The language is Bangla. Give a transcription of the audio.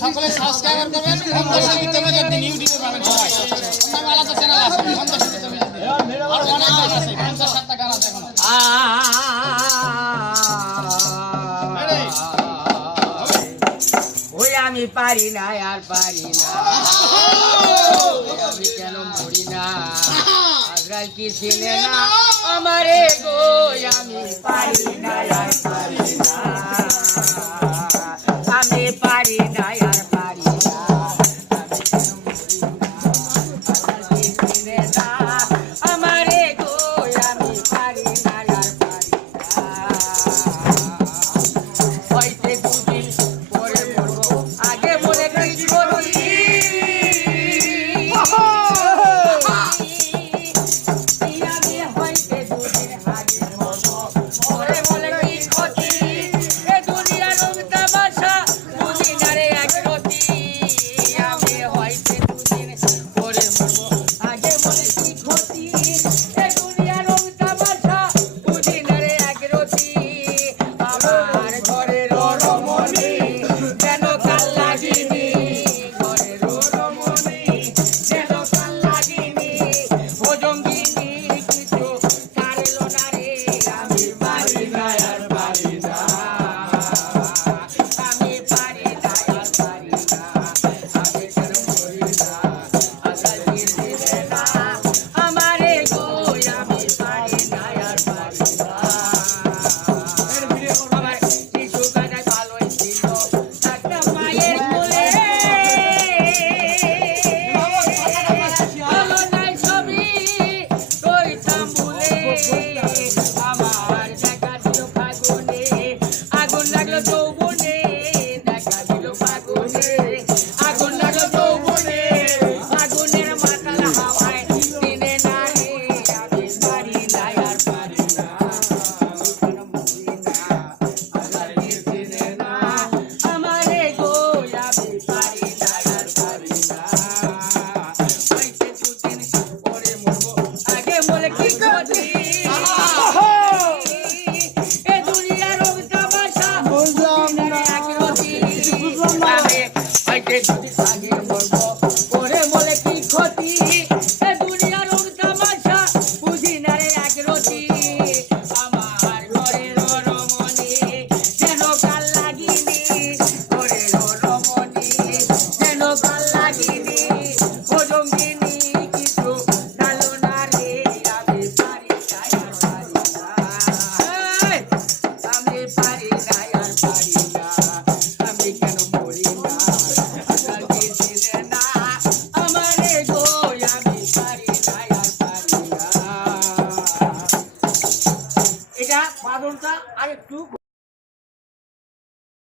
সকলে সাবস্ক্রাইব করবেন ইউটিউবে পাবেন সবাই অন্য আলাদা চ্যানেল আছে আর অনেক গান আছে 50-60টা গান আছে এখনো ওই আমি পারি না আর পারি না আমি কেন মরি না আজরাইল কি চিনে না আমারে গো আমি পারি না আর পারি না আমি পারি না আর পারি না আমি কেন মরি না আজরাইল কি চিনে না আমারে গো আমি পারি না আর পারি না হইতে দুদিন পরে মরবো আগে বলে কি করি এটা বাদনটা আর একটু